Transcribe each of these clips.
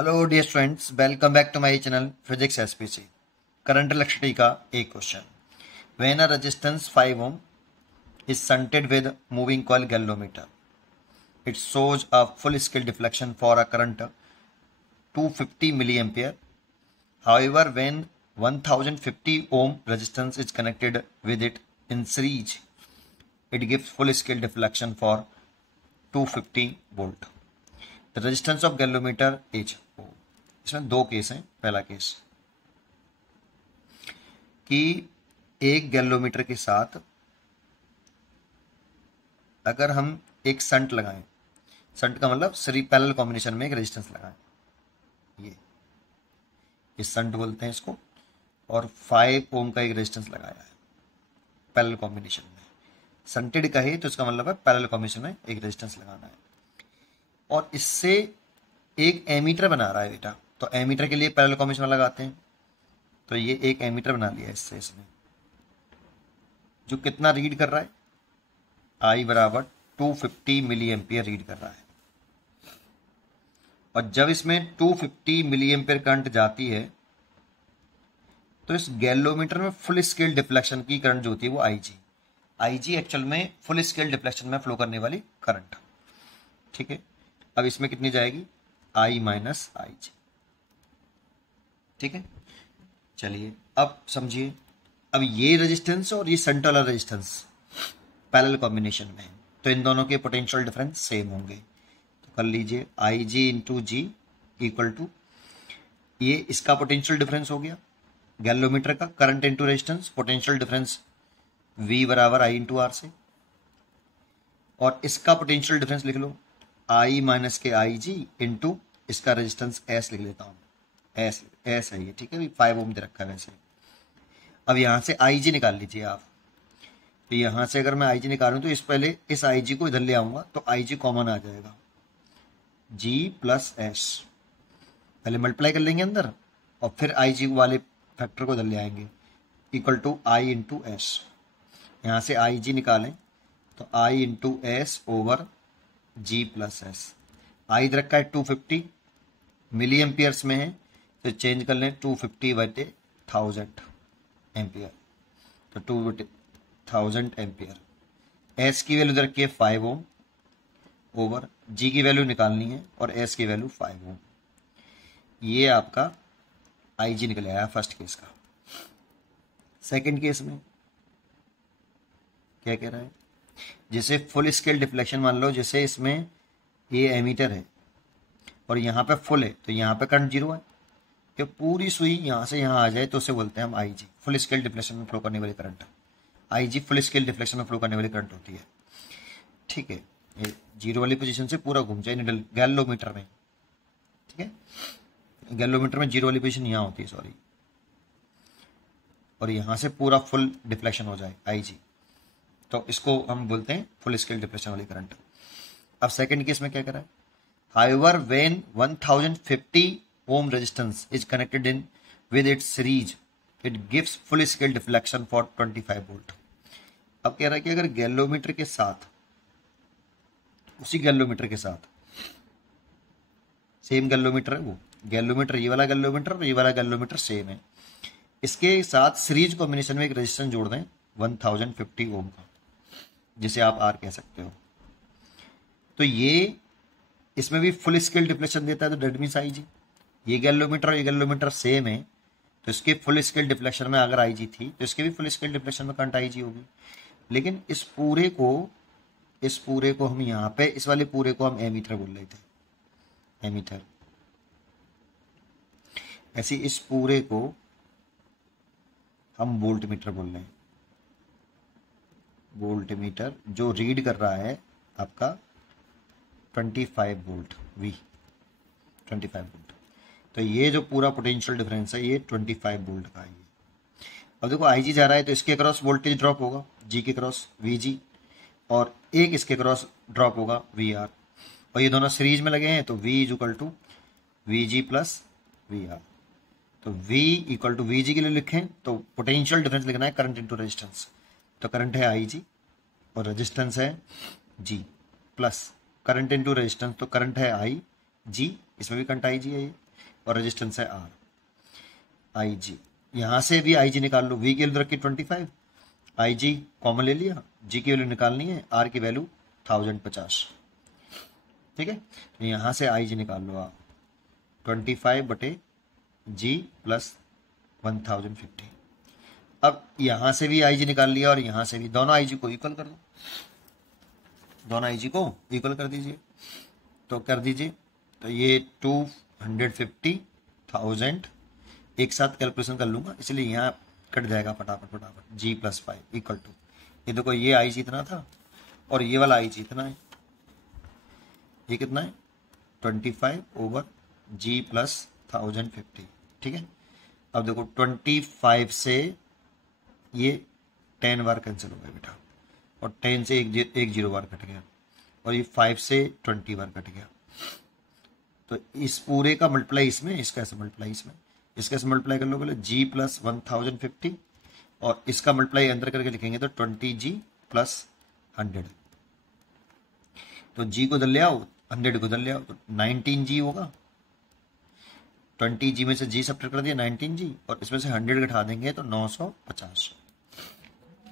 Hello dear students, welcome back to my channel physics SPC. Current electricity का एक question. When a resistance 5 ohm is shunted with moving coil galvanometer, it shows a full scale deflection for a current 250 milliampere. However, when 1050 ohm resistance is connected with it in series, it gives full scale deflection for 250 volt. The resistance of galvanometer is। इसमें दो case हैं। पहला case कि एक galvanometer के साथ अगर हम एक संट लगाएं, संट का मतलब सीरीज पैरेलल कॉम्बिनेशन में एक रेजिस्टेंस लगाएं, ये संट बोलते हैं इसको, और 5 ओम का एक रेजिस्टेंस लगाया है पैरेलल कॉम्बिनेशन में। संटेड का है तो इसका मतलब है पैरेलल कॉम्बिनेशन में एक रेजिस्टेंस लगाना है। और इससे एक एमीटर बना रहा है बेटा, तो एमीटर के लिए पैरेलल कॉम्बिनेशन लगाते हैं। तो ये एक एमीटर बना लिया इससे, इसने जो कितना रीड कर रहा है, आई बराबर 250 मिली एम्पियर रीड कर रहा है। और जब इसमें 250 मिली एम्पियर करंट जाती है तो इस गैल्वोमीटर में फुल स्केल डिफ्लेक्शन की करंट जो होती है वो आईजी एक्चुअल में फुल स्केल डिफ्लेक्शन में फ्लो करने वाली करंट। ठीक है, अब इसमें कितनी जाएगी, आई माइनस आई जी। ठीक है, चलिए अब समझिए। अब ये रेजिस्टेंस और ये सेंटर वाला रेजिस्टेंस पैरेलल कॉम्बिनेशन में है, तो इन दोनों के पोटेंशियल डिफरेंस सेम होंगे। तो कर लीजिए आई जी इंटू जी इक्वल टू, ये इसका पोटेंशियल डिफरेंस हो गया गैल्वोमीटर का, current into resistance, potential difference V बराबर आई इंटू आर से, और इसका पोटेंशियल डिफरेंस लिख लो आई माइनस के आई जी इंटू इसका रेजिस्टेंस एस लिख लेता हूँ, एस है ये। ठीक है, 5 ओम दे रखा है वैसे। अब यहाँ से आई जी निकाल लीजिए आप। तो यहाँ से अगर मैं आई जी निकालूँ तो इस पहले इस आई जी को इधर ले आऊँगा तो आई जी कॉमन आ जाएगा, जी प्लस एस। पहले मल्टीप्लाई कर लेंगे अंदर और फिर आई जी वाले फैक्टर को इधर ले आएंगे, equal to I into S. यहाँ से आई जी निकालें तो I into S over G plus S. I इधर रखा है 250 मिली एम्पियर्स में है, तो चेंज कर लें 250 बटे 1000 एम्पियर, तो 2000 एम्पियर। एस की वैल्यू इधर रखी है 5 ओम ओवर जी की वैल्यू निकालनी है और एस की वैल्यू 5 ओम। ये आपका आई जी निकल आया फर्स्ट केस का। सेकंड केस में क्या कह रहा है, जैसे फुल स्केल डिफ्लेक्शन मान लो, जैसे इसमें ये एमीटर है और यहाँ पे फुल है तो यहाँ पे करंट जीरो है, कि पूरी सुई यहाँ से यहाँ आ जाए तो उसे बोलते हैं हम आई जी, फुल स्केल डिफ्लेक्शन में फ्लो करने वाली करंट। आई जी फुल स्केल डिफ्लेक्शन में फ्लो करने वाली करंट होती है। ठीक है, ये जीरो वाली पोजीशन से पूरा घूम जाए निडल गैल्वोमीटर में। ठीक है, गैल्वोमीटर में जीरो वाली पोजीशन यहाँ होती है, सॉरी, और यहाँ से पूरा फुल डिफ्लेक्शन हो जाए आई जी, तो इसको हम बोलते हैं फुल स्केल डिफ्लेक्शन वाली करंट। अब सेकंड केस में क्या करा है, however when 1050 ohm resistance is connected in with its series, it gives full scale deflection for 25 volt। अब कह रहा है कि अगर गैल्वोमीटर के साथ, उसी गैल्वोमीटर के साथ, सेम गैल्वोमीटर है वो, गैल्वोमीटर ये वाला गैल्वोमीटर और ये वाला गैल्वोमीटर सेम है, इसके साथ सीरीज कॉम्बिनेशन में एक रेजिस्टेंस जोड़ दें 1050 ओम का, जिसे आप आर कह सकते हो, तो ये इसमें भी फुल स्केल डिफ्लेक्शन देता है। तो डेट मींस आई जी, ये गैल्वोमीटर और ये गैल्वोमीटर सेम है, तो इसके फुल स्केल डिफ्लेक्शन में अगर आई जी थी तो इसके भी फुल स्केल डिफ्लेक्शन में करंट आई जी होगी। लेकिन इस पूरे को हम यहाँ पे, इस वाले पूरे को हम एमीटर बोल रहे थे, एमीटर। ऐसे इस पूरे को हम वोल्ट मीटर बोल रहे हैं, वोल्ट मीटर जो रीड कर रहा है आपका 25 वोल्ट, वी 25 वोल्ट। तो ये जो पूरा पोटेंशियल डिफरेंस है ये 25 वोल्ट का है। अब देखो आई जी जा रहा है तो इसके क्रॉस वोल्टेज ड्रॉप होगा जी के क्रॉस वी जी, और एक इसके क्रॉस ड्रॉप होगा वी आर, और ये दोनों सीरीज में लगे हैं तो V is equal to V G plus V R. तो V equal to V G के लिए लिखें तो पोटेंशियल डिफरेंस लिखना है करंट इंटू रेजिस्टेंस, तो करंट है आई जी और रेजिस्टेंस है G, plus current into resistance, तो करंट है आई जी, इसमें भी करंट आई जी है ये, और रेजिस्टेंस है आर। आई जी, यहां से भी आई जी निकाल लो, वी की वैल्यू रखी 25, आई जी कॉमन ले लिया, जी की वैल्यू निकालनी है, आर की वैल्यू 1050, ठीक है। तो यहां से आई जी निकाल लो आप 25 बटे जी प्लस 1050। अब यहां से भी आई जी निकाल लिया और यहां से भी, दोनों आई जी को इक्वल कर दो, दोनों आई जी को इक्वल कर दीजिए। तो कर दीजिए, तो ये 250,000 एक साथ कैलकुलेशन कर लूंगा, इसलिए यहाँ कट जाएगा फटाफट फटाफट, जी प्लस 5 इक्वल टू, ये देखो ये आई जी इतना था और ये वाला आई जी इतना है, ये कितना है 25 ओवर जी प्लस 1050, ठीक है। अब देखो 25 से ये 10 बार कैंसिल हो गया बेटा, और 10 से एक जीरो बार कट गया, और ये 5 से 20 बार कट गया। तो इस पूरे का मल्टीप्लाई इसमें, इसका ऐसे मल्टीप्लाई इसमें, इसका ऐसे मल्टीप्लाई कर लो बोले जी प्लस 1050, और इसका मल्टीप्लाई अंदर करके लिखेंगे तो 20 जी प्लस 100। तो जी को उधर ले आओ, 100 को उधर ले आओ, तो 19 जी होगा। 20 जी में से जी सब्ट्रैक्ट कर दिया 19 जी, और इसमें से 100 घटा देंगे तो 950,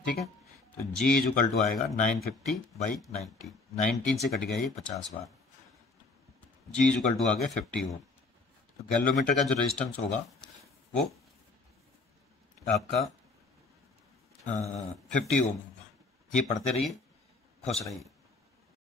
ठीक है। तो जी इज इक्वल टू आएगा 950/90, 19 से कट गया ये 50 बार, जी इज इक्वल टू आ गया 50 ओम। तो गैलोमीटर का जो रेजिस्टेंस होगा वो आपका 50 ओम होगा। ये पढ़ते रहिए, खुश रहिए।